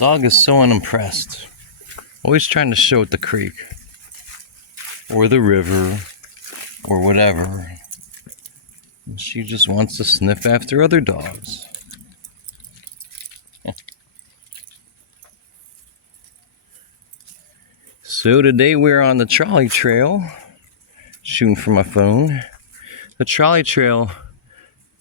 Dog is so unimpressed. Always trying to show it the creek. Or the river. Or whatever. And she just wants to sniff after other dogs. So today we're on the trolley trail. Shooting from my phone. The trolley trail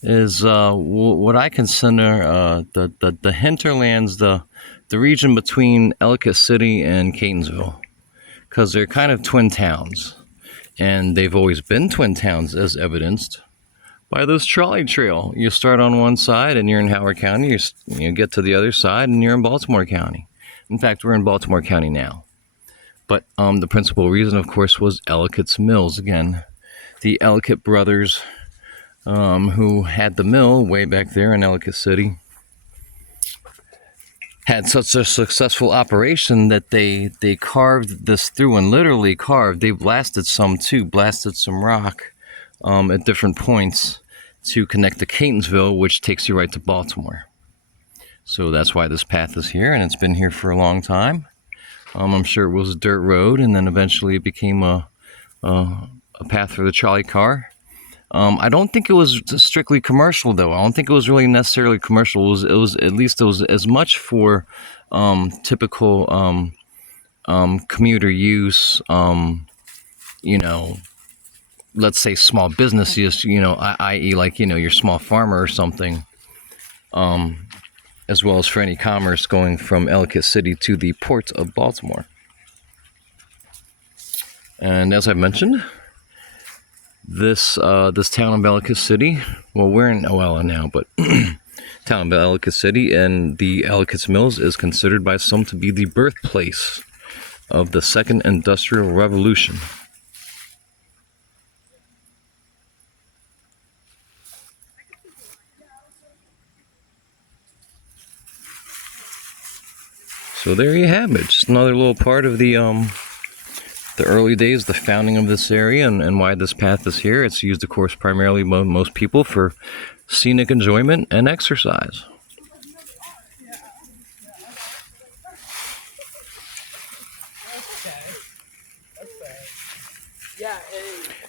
is what I consider the hinterlands, the region between Ellicott City and Catonsville, because they're kind of twin towns, and they've always been twin towns, as evidenced by this trolley trail. You start on one side and you're in Howard County, you get to the other side and you're in Baltimore County. In fact, we're in Baltimore County now. But the principal reason, of course, was Ellicott's Mills. Again, the Ellicott brothers, who had the mill way back there in Ellicott City, had such a successful operation that they carved this through, and literally carved. They blasted some rock at different points to connect to Catonsville, which takes you right to Baltimore. So that's why this path is here, and it's been here for a long time. I'm sure it was a dirt road, and then eventually it became a path for the trolley car. I don't think it was strictly commercial, though. I don't think it was really necessarily commercial. It was as much for typical commuter use. Let's say small business use. I.e., like your small farmer or something. As well as for any commerce going from Ellicott City to the port of Baltimore. And as I mentioned, this town of Ellicott City, well, we're in Oella now, but town of Ellicott City and the Ellicott's Mills is considered by some to be the birthplace of the Second Industrial Revolution. So there you have it. Just another little part of the early days, the founding of this area, and why this path is here. It's used, of course, primarily by most people for scenic enjoyment and exercise.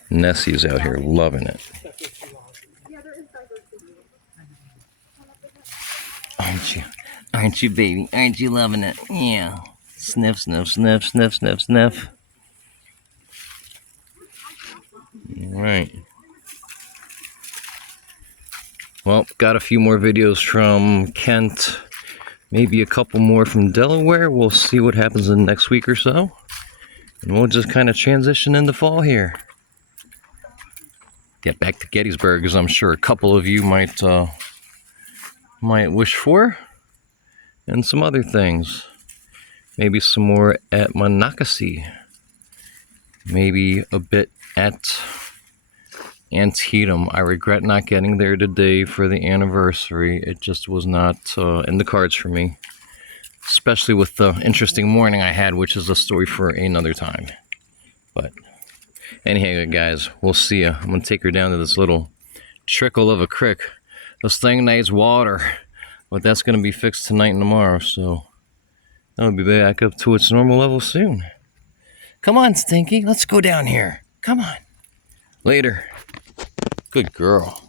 Nessie's out here loving it. Aren't you? Aren't you, baby? Aren't you loving it? Yeah. Sniff, sniff, sniff, sniff, sniff, sniff. All right. Well, got a few more videos from Kent. Maybe a couple more from Delaware. We'll see what happens in the next week or so. And we'll just kind of transition into fall here. Get back to Gettysburg, as I'm sure a couple of you might wish for. And some other things. Maybe some more at Monocacy. Maybe a bit at Antietam. I regret not getting there today for the anniversary. It just was not in the cards for me. Especially with the interesting morning I had, which is a story for another time. But anyhow, guys, we'll see ya. I'm going to take her down to this little trickle of a creek. This thing needs water. But that's going to be fixed tonight and tomorrow, so that'll be back up to its normal level soon. Come on, Stinky, let's go down here. Come on. Later. Good girl.